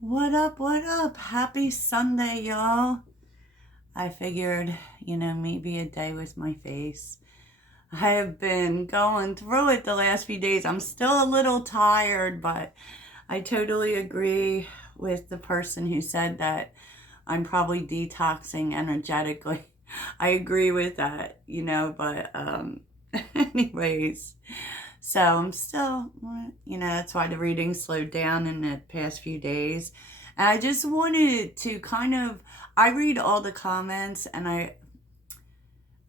What up? What up? Happy Sunday, y'all. I figured, maybe a day with my face. I have been going through it the last few days. I'm still a little tired, but I totally agree with the person who said that I'm probably detoxing energetically. I agree with that, but anyways, so I'm still, that's why the reading slowed down in the past few days. And I just wanted to I read all the comments and I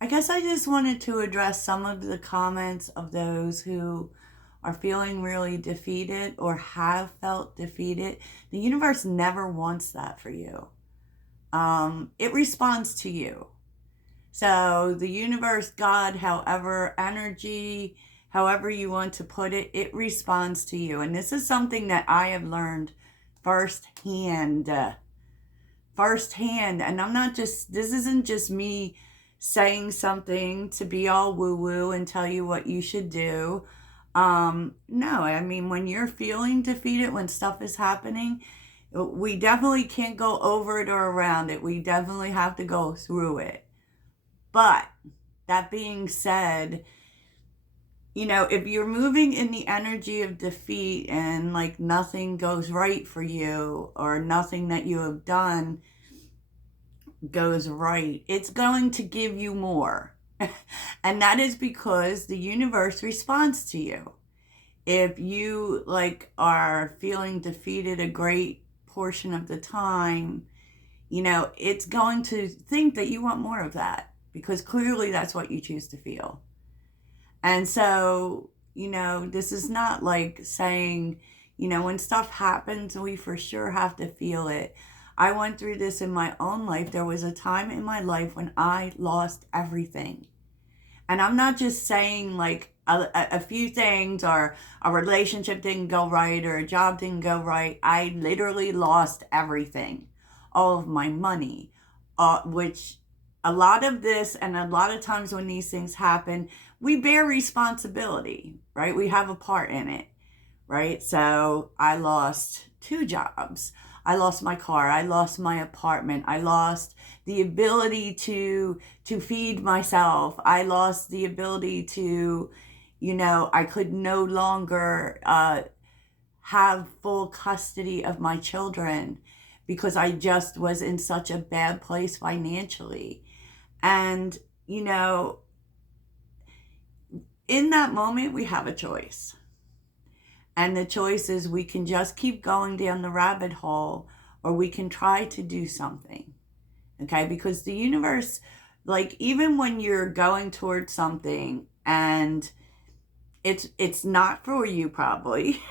guess I just wanted to address some of the comments of those who are feeling really defeated or have felt defeated. The universe never wants that for you. It responds to you. So the universe, God, however, energy, however you want to put it, it responds to you. And this is something that I have learned firsthand. Firsthand. And this isn't just me saying something to be all woo woo and tell you what you should do. No, I mean, when you're feeling defeated, when stuff is happening, we definitely can't go over it or around it. We definitely have to go through it. But that being said, if you're moving in the energy of defeat and like nothing goes right for you or nothing that you have done goes right, it's going to give you more. And that is because the universe responds to you. If you are feeling defeated a great portion of the time, it's going to think that you want more of that because clearly that's what you choose to feel. And so, this is not like saying, when stuff happens, we for sure have to feel it. I went through this in my own life. There was a time in my life when I lost everything. And I'm not just saying like a few things or a relationship didn't go right or a job didn't go right. I literally lost everything, all of my money, which a lot of this and a lot of times when these things happen, we bear responsibility, right? We have a part in it, right? So I lost 2 jobs. I lost my car. I lost my apartment. I lost the ability to feed myself. I lost the ability to, I could no longer have full custody of my children because I just was in such a bad place financially. And, in that moment, we have a choice. And the choice is we can just keep going down the rabbit hole or we can try to do something. Okay? Because the universe, like even when you're going towards something and it's not for you probably,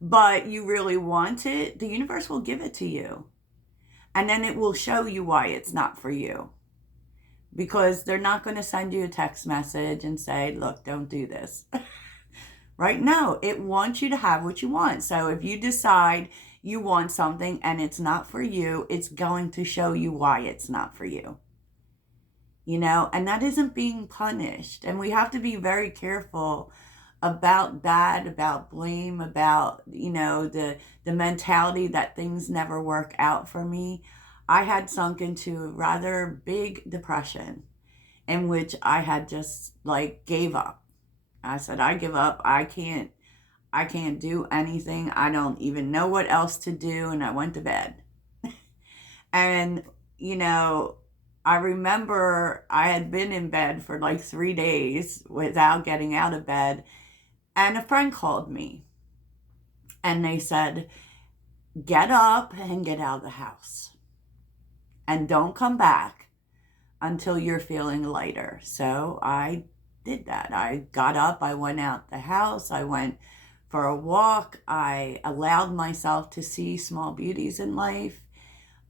but you really want it, the universe will give it to you. And then it will show you why it's not for you. Because they're not going to send you a text message and say, look, don't do this. Right? No, it wants you to have what you want. So if you decide you want something and it's not for you, it's going to show you why it's not for you. And that isn't being punished. And we have to be very careful about that, about blame, about, the mentality that things never work out for me. I had sunk into a rather big depression in which I had just gave up. I said, I give up. I can't do anything. I don't even know what else to do. And I went to bed. And, I remember I had been in bed for 3 days without getting out of bed. And a friend called me and they said, get up and get out of the house. And don't come back until you're feeling lighter. So I did that. I got up, I went out the house, I went for a walk, I allowed myself to see small beauties in life.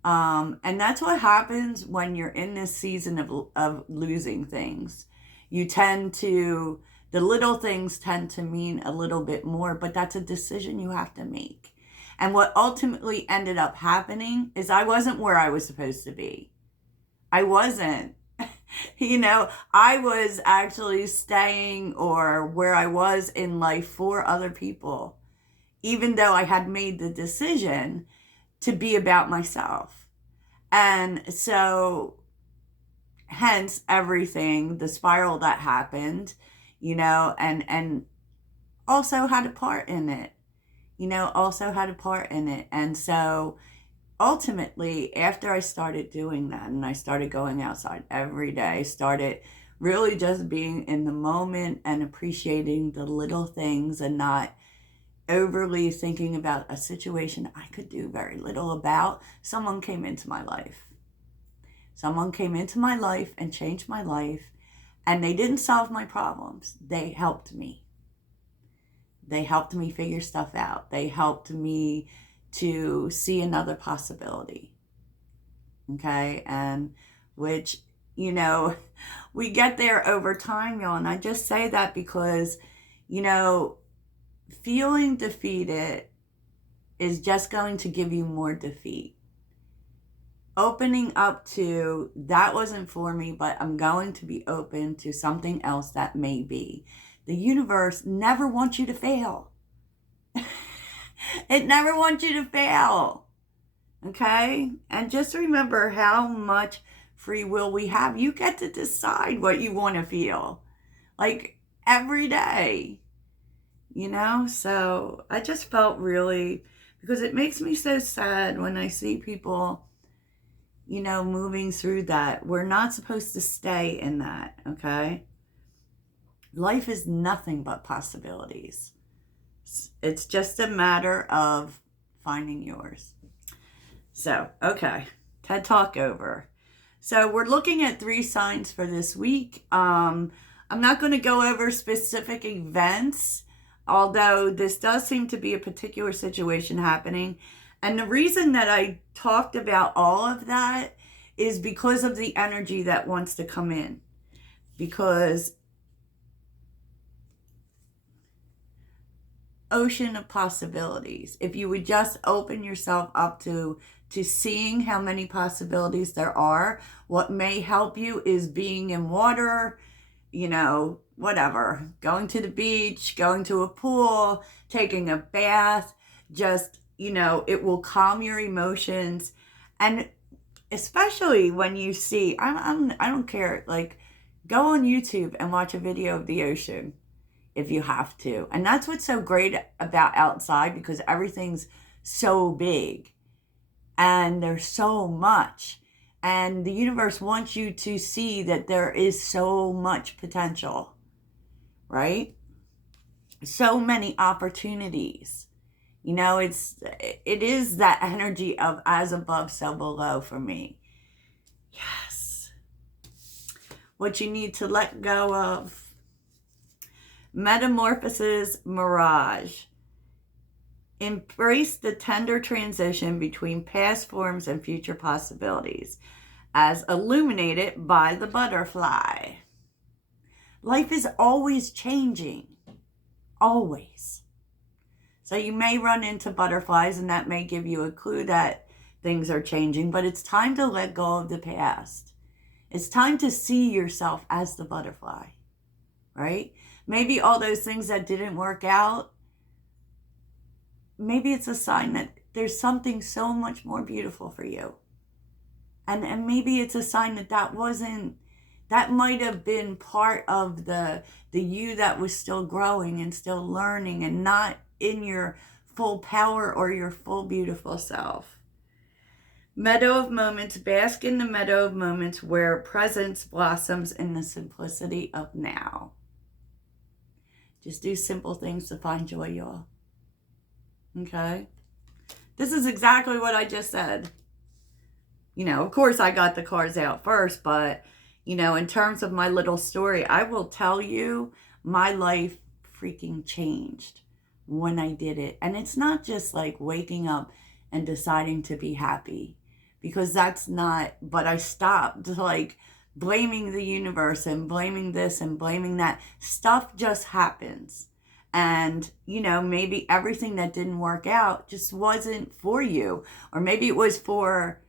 And that's what happens when you're in this season of losing things. The little things tend to mean a little bit more, but that's a decision you have to make. And what ultimately ended up happening is I wasn't where I was supposed to be. I wasn't. I was actually staying or where I was in life for other people, even though I had made the decision. to be about myself. And so, hence everything, the spiral that happened, and also had a part in it, also had a part in it. And so, ultimately, after I started doing that and I started going outside every day, started really just being in the moment and appreciating the little things and not overly thinking about a situation I could do very little about, someone came into my life. Someone came into my life and changed my life, and they didn't solve my problems. They helped me. They helped me figure stuff out. They helped me to see another possibility. Okay? And which, we get there over time, y'all. And I just say that because, feeling defeated is just going to give you more defeat. Opening up to, that wasn't for me, but I'm going to be open to something else that may be. The universe never wants you to fail. It never wants you to fail. Okay? And just remember how much free will we have. You get to decide what you want to feel. Like every day. So I just felt really, because it makes me so sad when I see people, moving through that. We're not supposed to stay in that, okay? Life is nothing but possibilities. It's just a matter of finding yours. So, okay, TED Talk over. So we're looking at 3 signs for this week. I'm not going to go over specific events, although this does seem to be a particular situation happening. And the reason that I talked about all of that is because of the energy that wants to come in. Because ocean of possibilities. If you would just open yourself up to seeing how many possibilities there are, what may help you is being in water, whatever, going to the beach, going to a pool, taking a bath, just, it will calm your emotions. And especially when you see, I don't care, like, go on YouTube and watch a video of the ocean if you have to. And that's what's so great about outside, because everything's so big and there's so much. And the universe wants you to see that there is so much potential, right? So many opportunities. It is that energy of as above, so below for me. Yes. What you need to let go of. Metamorphosis mirage. Embrace the tender transition between past forms and future possibilities, as illuminated by the butterfly. Life is always changing. Always. So you may run into butterflies, and that may give you a clue that things are changing, but it's time to let go of the past. It's time to see yourself as the butterfly, right? Maybe all those things that didn't work out, maybe it's a sign that there's something so much more beautiful for you. And maybe it's a sign that might have been part of the you that was still growing and still learning and not in your full power or your full beautiful self. Meadow of moments, bask in the meadow of moments where presence blossoms in the simplicity of now. Just do simple things to find joy, y'all. Okay? This is exactly what I just said. Of course I got the cards out first, but, in terms of my little story, I will tell you my life freaking changed when I did it. And it's not just like waking up and deciding to be happy, because that's not, but I stopped like blaming the universe and blaming this and blaming that. Stuff just happens. And, maybe everything that didn't work out just wasn't for you. Or maybe it was for,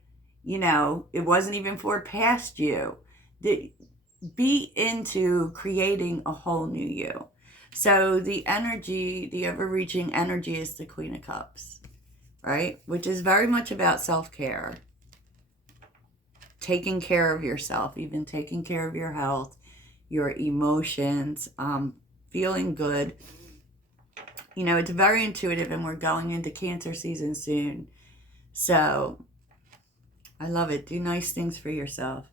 it wasn't even for past you. Be into creating a whole new you. So the energy, the overreaching energy is the Queen of Cups, right? Which is very much about self-care. Taking care of yourself, even taking care of your health, your emotions, feeling good. You know, it's very intuitive, and we're going into Cancer season soon. So I love it. Do nice things for yourself.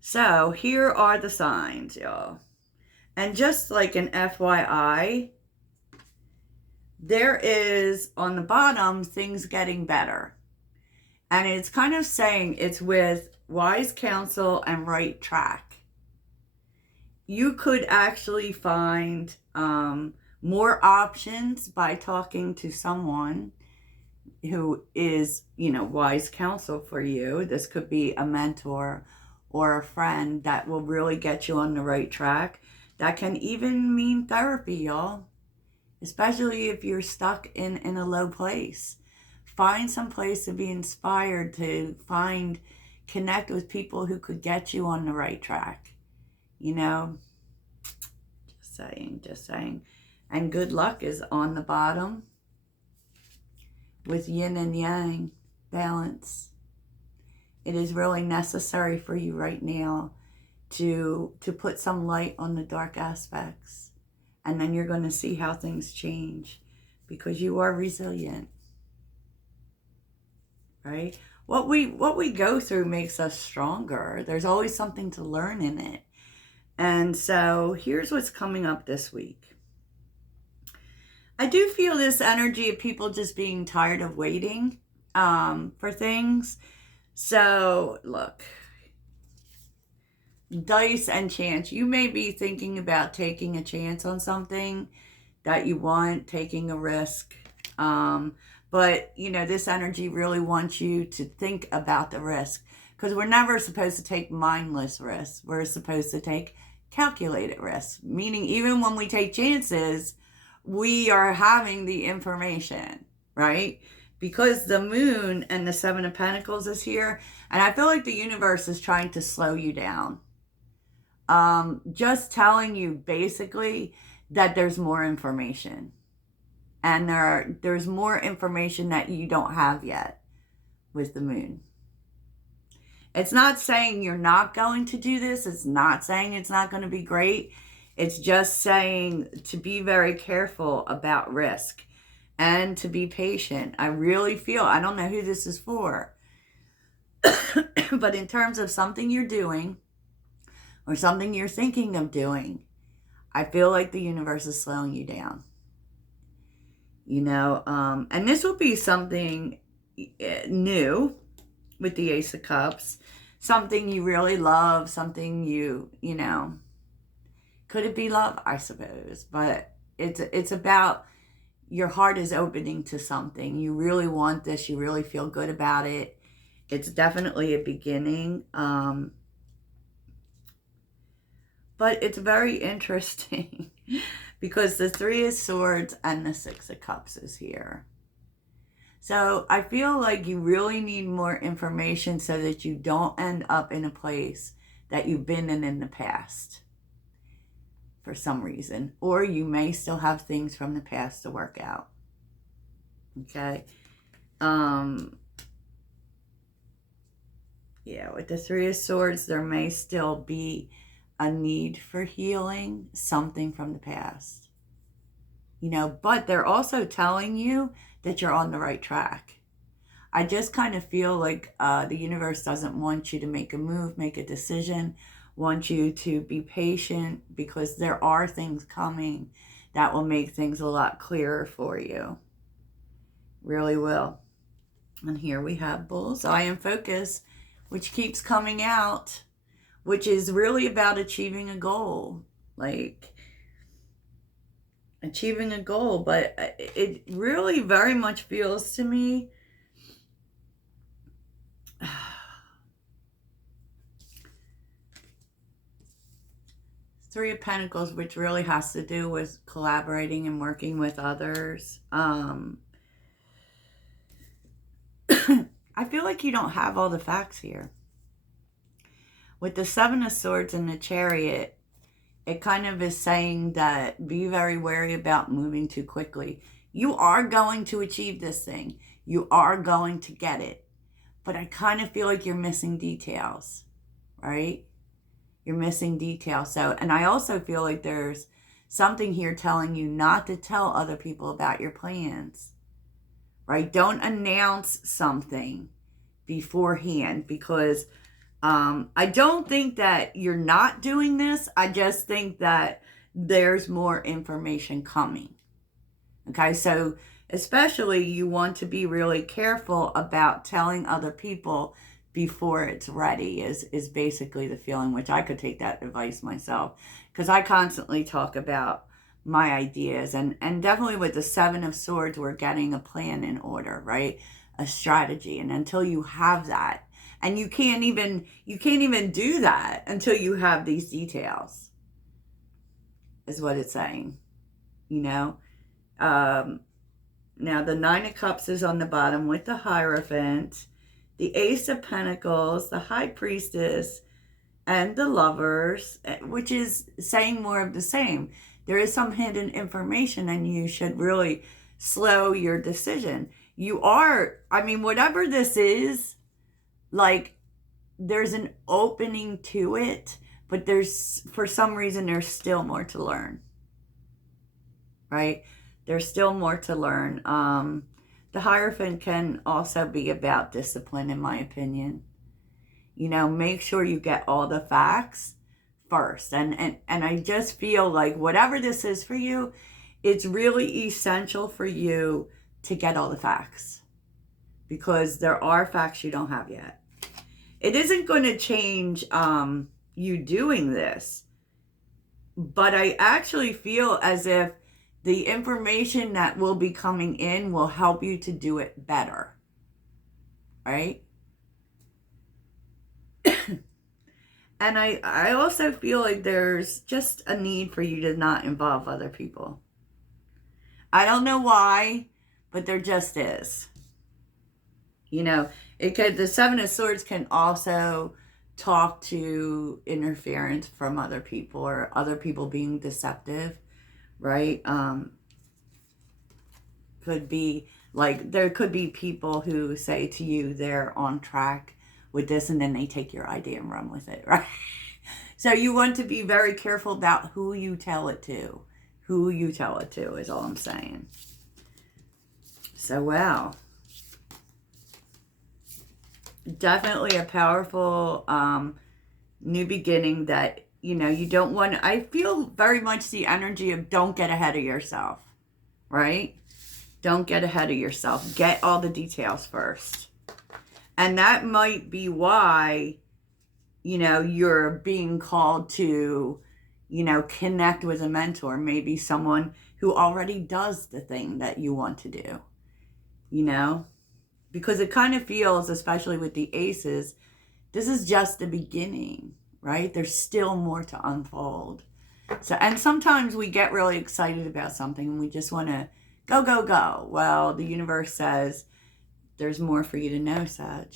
So here are the signs, y'all. And just like an FYI, there is on the bottom things getting better. And it's kind of saying it's with wise counsel and right track. You could actually find more options by talking to someone who is, you know, wise counsel for you. This could be a mentor or a friend that will really get you on the right track. That can even mean therapy, y'all, especially if you're stuck in a low place. Find some place to be inspired, to connect with people who could get you on the right track. You know, just saying. And good luck is on the bottom with yin and yang, balance. It is really necessary for you right now to put some light on the dark aspects. And then you're going to see how things change, because you are resilient, right? What we go through makes us stronger. There's always something to learn in it. And so here's what's coming up this week. I do feel this energy of people just being tired of waiting for things. So look, dice and chance. You may be thinking about taking a chance on something that you want, taking a risk. But, you know, this energy really wants you to think about the risk, because we're never supposed to take mindless risks. We're supposed to take calculated risks, meaning even when we take chances, we are having the information, right? Because the moon and the Seven of Pentacles is here, and I feel like the universe is trying to slow you down. Just telling you basically that there's more information. And there's more information that you don't have yet with the moon. It's not saying you're not going to do this. It's not saying it's not going to be great. It's just saying to be very careful about risk and to be patient. I really feel, I don't know who this is for, but in terms of something you're doing or something you're thinking of doing, I feel like the universe is slowing you down. You know, and this will be something new with the Ace of Cups, something you really love, something you know, could it be love? I suppose, but it's about your heart is opening to something. You really want this. You really feel good about it. It's definitely a beginning. But it's very interesting because the Three of Swords and the Six of Cups is here. So I feel like you really need more information so that you don't end up in a place that you've been in the past for some reason. Or you may still have things from the past to work out. Okay. Yeah, with the Three of Swords, there may still be a need for healing, something from the past. You know, but they're also telling you that you're on the right track. I just kind of feel like the universe doesn't want you to make a move, make a decision, want you to be patient, because there are things coming that will make things a lot clearer for you. Really will. And here we have Bullseye and Focus, which keeps coming out, which is really about achieving a goal. Like, achieving a goal. But it really very much feels to me Three of Pentacles, which really has to do with collaborating and working with others. I feel like you don't have all the facts here. With the Seven of Swords and the Chariot, it kind of is saying that be very wary about moving too quickly. You are going to achieve this thing. You are going to get it. But I kind of feel like you're missing details, right? You're missing details. So, and I also feel like there's something here telling you not to tell other people about your plans, right? Don't announce something beforehand, because I don't think that you're not doing this. I just think that there's more information coming. Okay, so especially you want to be really careful about telling other people before it's ready is basically the feeling, which I could take that advice myself, because I constantly talk about my ideas, and definitely with the Seven of Swords, we're getting a plan in order, right? A strategy. And until you have that, and you can't even do that until you have these details, is what it's saying, you know. Now the Nine of Cups is on the bottom with the Hierophant, the Ace of Pentacles, the High Priestess, and the Lovers, which is saying more of the same. There is some hidden information, and you should really slow your decision. You are, I mean, whatever this is, like, there's an opening to it, but there's, for some reason, there's still more to learn, right? There's still more to learn. The Hierophant can also be about discipline, in my opinion. You know, make sure you get all the facts first. And I just feel like whatever this is for you, it's really essential for you to get all the facts, because there are facts you don't have yet. It isn't going to change you doing this, but I actually feel as if the information that will be coming in will help you to do it better, right? And I also feel like there's just a need for you to not involve other people. I don't know why, but there just is. You know, the Seven of Swords can also talk to interference from other people, or other people being deceptive, right? Could be like, there could be people who say to you they're on track with this, and then they take your idea and run with it, right? So you want to be very careful about who you tell it to. Who you tell it to is all I'm saying. So, wow. Definitely a powerful new beginning that, you know, you don't want. I feel very much the energy of don't get ahead of yourself, right? Don't get ahead of yourself. Get all the details first. And that might be why, you know, you're being called to, you know, connect with a mentor. Maybe someone who already does the thing that you want to do, you know? Because it kind of feels, especially with the aces, this is just the beginning, right? There's still more to unfold. So, and sometimes we get really excited about something and we just want to go, go, go. Well, the universe says there's more for you to know, Sag.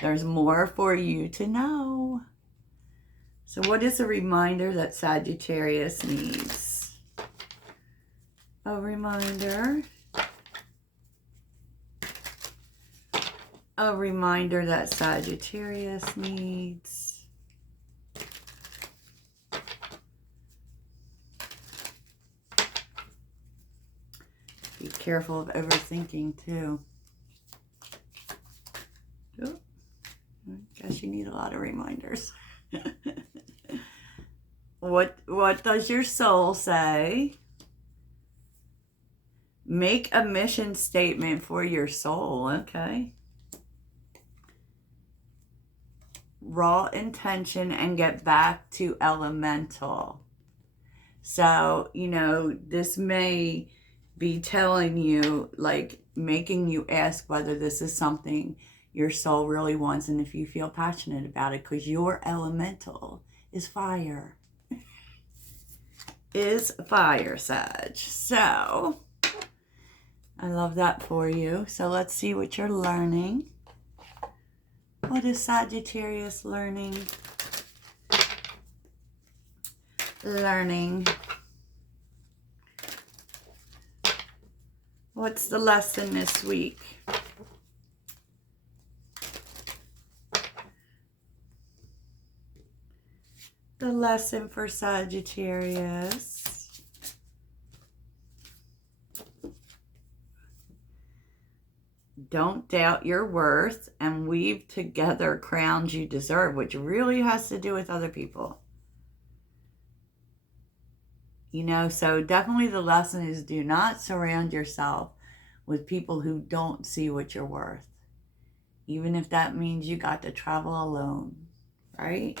There's more for you to know. So what is a reminder that Sagittarius needs? A reminder. A reminder that Sagittarius needs. Be careful of overthinking too. Oh, I guess you need a lot of reminders. What does your soul say? Make a mission statement for your soul, okay? Raw intention and get back to elemental. So, you know, this may be telling you, like, making you ask whether this is something your soul really wants, and if you feel passionate about it, because your elemental is fire. Is fire, Sag. So, I love that for you. So let's see what you're learning. What is Sagittarius learning? What's the lesson this week? The lesson for Sagittarius. Don't doubt your worth and weave together crowns you deserve, which really has to do with other people. You know, so definitely the lesson is do not surround yourself with people who don't see what you're worth. Even if that means you got to travel alone, right?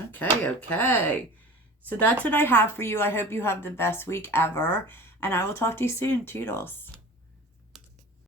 Okay. So that's what I have for you. I hope you have the best week ever. And I will talk to you soon. Toodles.